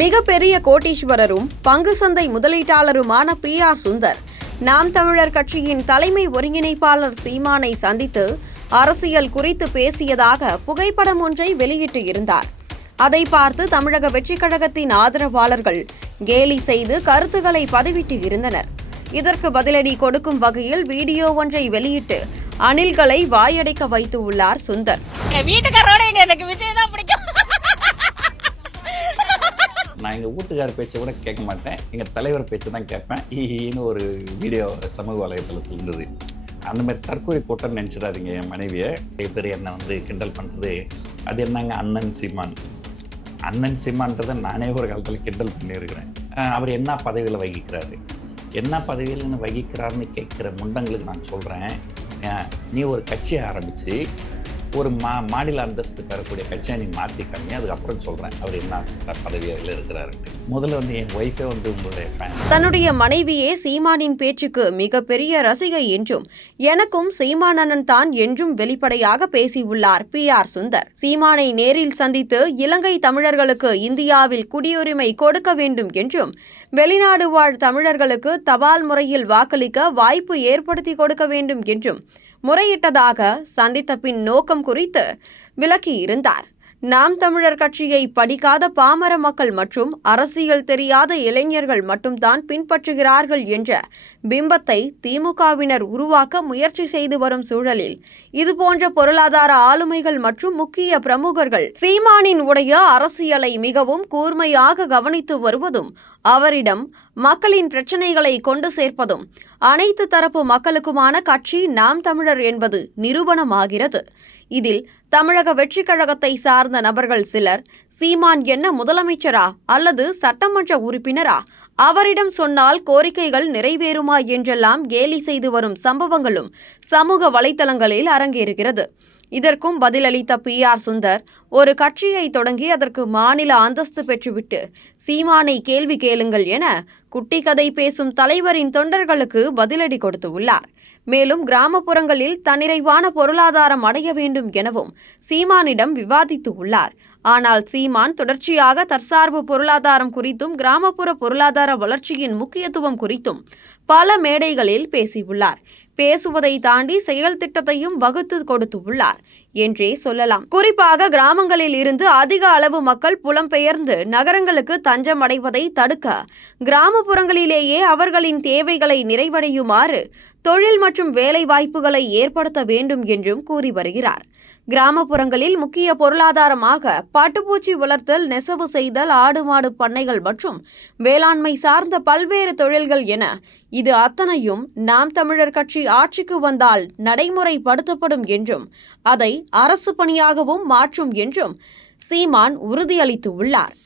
மிகப்பெரிய கோட்டீஸ்வரரும் பங்கு சந்தை முதலீட்டாளருமான பி. ஆர். சுந்தர் நாம் தமிழர் கட்சியின் தலைமை ஒருங்கிணைப்பாளர் சீமானை சந்தித்து அரசியல் குறித்து பேசியதாக புகைப்படம் ஒன்றை வெளியிட்டு இருந்தார். அதை பார்த்து தமிழக வெற்றிக் கழகத்தின் ஆதரவாளர்கள் கேலி செய்து கருத்துக்களை பதிவிட்டு இருந்தனர். இதற்கு பதிலடி கொடுக்கும் வகையில் வீடியோ ஒன்றை வெளியிட்டு அணில்களை வாயடைக்க வைத்து உள்ளார் சுந்தர். வீட்டுக்காரோட எனக்கு விஜய் தான் நான் எங்கள் வீட்டுக்கார பேச்சை கூட கேட்க மாட்டேன். எங்கள் தலைவர் பேச்சை தான் கேட்பேன். ஈன்னு ஒரு வீடியோ சமூக வலைதளத்தில் இருந்தது. அந்த மாதிரி தற்கொலை கூட்டம் நினச்சிடாதீங்க என் மனைவியை. நிறைய பேர் என்னை வந்து கிண்டல் பண்ணுறது அது என்னங்க அண்ணன் சீமான்? அண்ணன் சீமான்றதை நானே ஒரு காலத்தில் கிண்டல் பண்ணியிருக்கிறேன். அவர் என்ன பதவியில் வகிக்கிறாரு? என்ன பதவியில் வகிக்கிறாருன்னு கேட்குற முண்டங்களுக்கு நான் சொல்கிறேன் நீ ஒரு கட்சியை ஆரம்பித்து ஒரு மா மாநில அந்தஸ்து பெறக்கூடிய கட்சியை நீ மாற்றிக்காமி அதுக்கப்புறம் சொல்கிறேன் அவர் என்ன பதவியில் இருக்கிறாருன்ட்டு. முதல்ல வந்து என் ஒய்ஃபே வந்து உங்களுடைய ஃபேன் தன்னுடைய மனைவியே சீமானின் பேச்சுக்கு மிகப்பெரிய ரசிகை என்றும் எனக்கும் சீமானனன் தான் என்றும் வெளிப்படையாக பேசியுள்ளார் பி ஆர் சுந்தர். சீமானை நேரில் சந்தித்து இலங்கை தமிழர்களுக்கு இந்தியாவில் குடியுரிமை கொடுக்க வேண்டும் என்றும் வெளிநாடு வாழ் தமிழர்களுக்கு தபால் முறையில் வாக்களிக்க வாய்ப்பு ஏற்படுத்தி கொடுக்க வேண்டும் என்றும் முறையிட்டதாக சந்தித்த பின் நோக்கம் குறித்து விளக்கியிருந்தார் நாம் தமிழர் கட்சியை படிக்காத பாமர மக்கள் மற்றும் அரசியல் தெரியாத இளைஞர்கள் மட்டும்தான் பின்பற்றுகிறார்கள் என்ற பிம்பத்தை திமுகவினர் உருவாக்க முயற்சி செய்து வரும் சூழலில் இதுபோன்ற பொருளாதார ஆளுமைகள் மற்றும் முக்கிய பிரமுகர்கள் சீமானின் உடைய அரசியலை மிகவும் கூர்மையாக கவனித்து வருவதும் அவரிடம் மக்களின் பிரச்சனைகளை கொண்டு சேர்ப்பதும் அனைத்து தரப்பு மக்களுக்குமான கட்சி நாம் தமிழர் என்பது நிரூபணமாகிறது. இதில் தமிழக வெற்றி கழகத்தை சார்ந்த நபர்கள் சிலர் சீமான் என்ன முதலமைச்சரா அல்லது சட்டமன்ற உறுப்பினரா? அவரிடம் சொன்னால் கோரிக்கைகள் நிறைவேறுமா என்றெல்லாம் கேலி செய்து வரும் சம்பவங்களும் சமூக வலைத்தளங்களில் அரங்கேறுகிறது. இதற்கும் பதிலளித்த பி ஆர் சுந்தர் ஒரு கட்சியை தொடங்கி அதற்கு மாநில அந்தஸ்து பெற்றுவிட்டு சீமானை கேள்வி கேளுங்கள் என குட்டி கதை பேசும் தலைவரின் தொண்டர்களுக்கு பதிலடி கொடுத்து உள்ளார். மேலும் கிராமப்புறங்களில் தன்னிறைவான பொருளாதாரம் அடைய வேண்டும் எனவும் சீமானிடம் விவாதித்து உள்ளார். ஆனால் சீமான் தொடர்ச்சியாக தற்சார்பு பொருளாதாரம் குறித்தும் கிராமப்புற பொருளாதார வளர்ச்சியின் முக்கியத்துவம் குறித்தும் பல மேடைகளில் பேசியுள்ளார் பேசுவதை தாண்டி செயல் திட்டத்தையும் வகுத்து கொடுத்து உள்ளார். என்றே சொல்லலாம். குறிப்பாக கிராமங்களில் இருந்து அதிக அளவு மக்கள் புலம்பெயர்ந்து நகரங்களுக்கு தஞ்சம் அடைவதை தடுக்க கிராமப்புறங்களிலேயே அவர்களின் தேவைகளை நிறைவடையுமாறு தொழில் மற்றும் வேலை வாய்ப்புகளை ஏற்படுத்த வேண்டும் என்றும் கூறி வருகிறார். கிராமப்புறங்களில் முக்கிய பொருளாதாரமாக பட்டுப்பூச்சி வளர்த்தல் நெசவு செய்தல் ஆடு மாடு பண்ணைகள் மற்றும் வேளாண்மை சார்ந்த பல்வேறு தொழில்கள் என இது அத்தனையும் நாம் தமிழர் கட்சி ஆட்சிக்கு வந்தால் நடைமுறைப்படுத்தப்படும் என்றும் அதை அரசு பணியாகவும் மாற்றும் என்றும் சீமான் உறுதியளித்து உள்ளார்